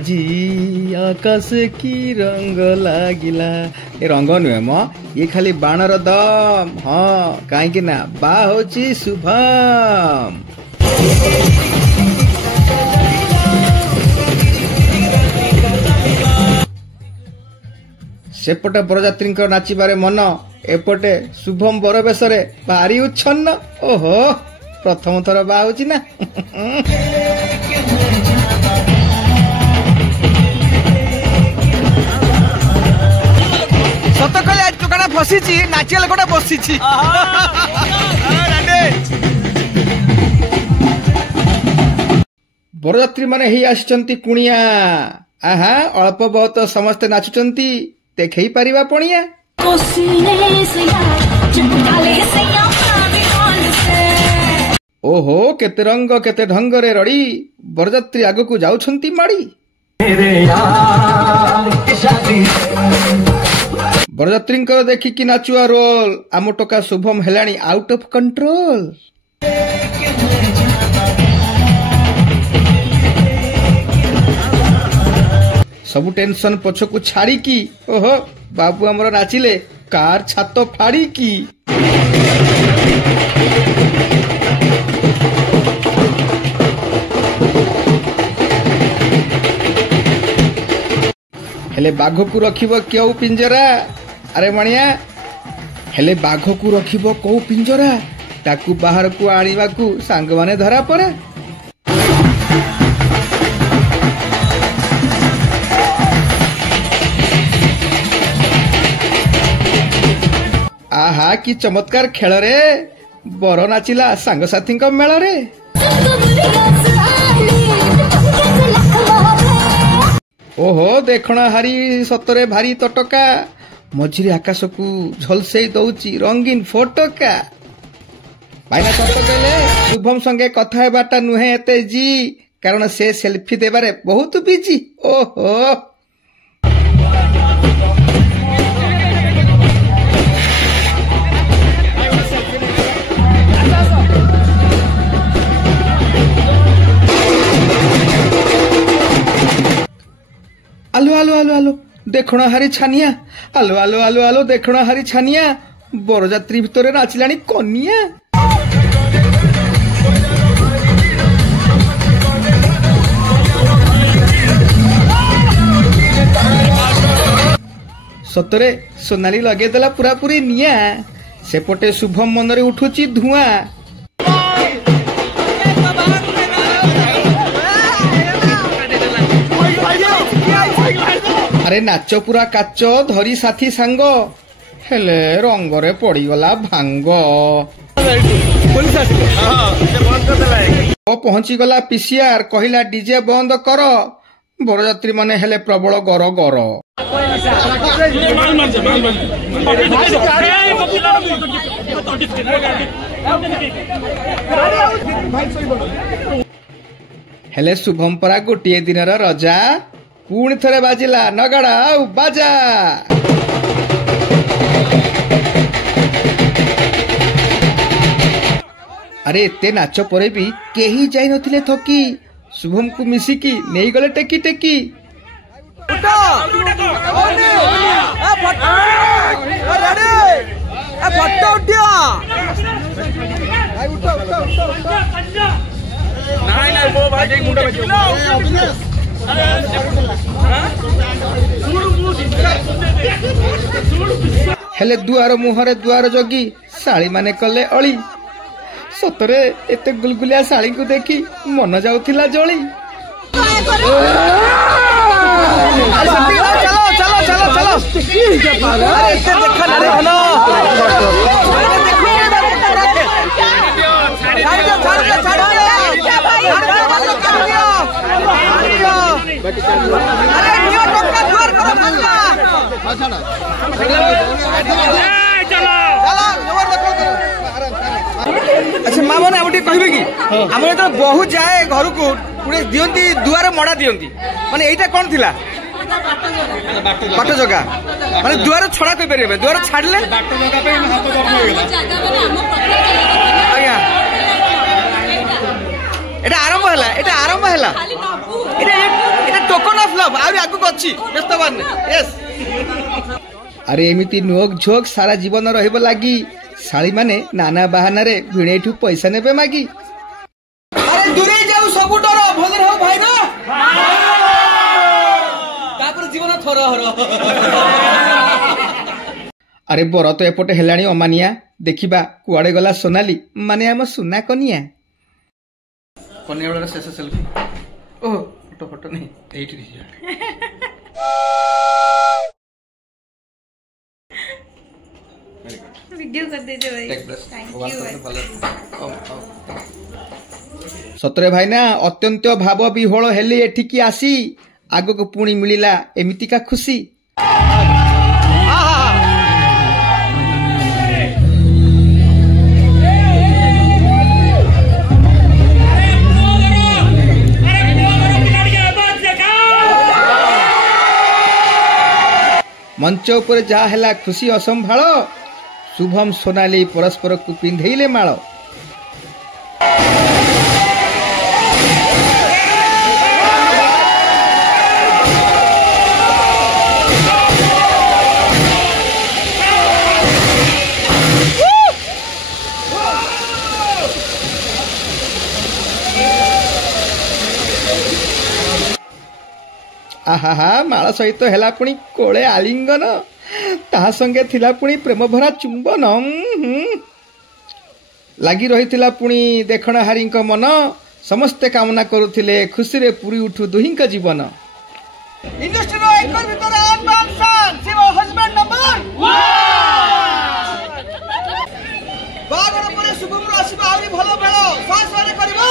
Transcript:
আজি आकाश की रंग लागिला ए रंग नुहे म ये खाली बाणर दम हाँ कहीं ना बा होची शुभम सेपटे बरजात्री नाचिबारे मन एपटे शुभम बर बेशरे भारी उच्छन्न ओहो प्रथम थर बा होची ना सत कहले आज दुकान फसी नाचिया लोकटा बसी बरजात्री माने ही आछंती कुणिया आहा अल्प बहुत समस्त नाचुचंती देखई परिबा पणिया ओहो केते रंग केते ढंग रे रड़ी बरजात्री आगो को जाउछंती माड़ी बरजात्री देखी कि नाचुआ रोल आम टोका शुभम हेलाणी आउट ऑफ कंट्रोल सबु टेंशन पछकु छाड़ी की ओहो बाबू हमर नाचिले कार छात फाड़ी की हेले बाघ को रखिबो क्यों पिंजरा अरे मणिया हेले बाघ को रखिबो को पिंजरा ताकू बाहर को आनिबा को सांग माने धरा पड़ा आहा कि चमत्कार खेल रे बर नाचिला सांग साथी मेल रे ओहो देखणा हारी सतरे भारी तटका मझिरे आकाश को झलसई दउची रंगीन फोटोका भाईना सत कहले शुभम संगे कथा हेबाटा नुहे एते जी कारण से सेल्फी देबारे बहुत बिजी ओहो आलो आलो आलो आलो देखणा हारी छानिया आलो आलो आलो आलो देखणा हारी छानिया बरजात्री भितरे नाचिलाणी कनिया सतरे सोनाली लगेदेला पूरा पूरी निया सेपटे शुभम मनरे उठुची धुआं अरे नाच पूरा काच धरी साथी सांग हेले रंगरे पड़ीगला भांग पहुंची गला पीसीआर कहला डीजे बंद कर बरजात्री माने हेले प्रबल गर गर हेले शुभम परा गोटे दिन रजा पुणी थरे बाजिला नगाड़ा आउ बाजा अरे एते नाच परे भी केही जाई नथिले थकी शुभम को मिसिकी नहीं गले टेकी टेकी हेले दुआर मुहरे दुआर जगी साड़ी माने कले अली सतरे एते गुलगुलिया साड़ी को देखी मन जाउथिला जली चलो चलो चलो चलो अरे एते देखा ना रे हलो अरे नियो टक्का दुआर को चलो चलो जोर देखो अच्छा माँ मैंने आगे कहे कि आम तो बहुत जाए घर को पुणे दिखती दुआर मड़ा दिखती माने यहीटा कौन थिला बाट जगह माने दुआर छड़ा कही पारे दुआर छाड़ले आज्ञा এটা আরম্ভ হলা এটা टोकन ऑफ लव आउरी आगु अछि व्यस्त बारने यस अरे एमिति नोक झोक सारा जीवन रहिब लागी शाली माने नाना बहाना रे भिणेठू पैसा नेबे मागी अरे दूरे जाऊ सब डर भल रहो भाई ना तापर जीवन थोर हरो अरे बर तो एपटे हेलाणी अमानिया देखिबा कुआडे गला सोनाली माने हम सुना कनिया कन्या वाला शेष सेल्फी ओह फोटो फोटो नहीं एठी दिया वीडियो कर दे भाई सतरे भाई ना अत्यंत भाव विहोल हेले एठिकी आसी आगो को पुणी मिलिला एमितिका खुशी मंच उपर जहा है खुशी असंभाल शुभम सोनाली परस्पर को पिंधेले माल आहा माल सहित है पुणी कोले आलिंगन ता संगे थिला पुणी प्रेम भरा चुंबन लगी रही पुणी देखण हारी मन समस्ते कामना करुथिले खुशी रे पूरी उठू दुहिं जीवन इंडस्ट्री रो एकर भीतर आनबान सान सिवा हस्बैंड नंबर 1 बागर परे शुभम रो आसीबा आउरी भलो बेलो सास वाले करबो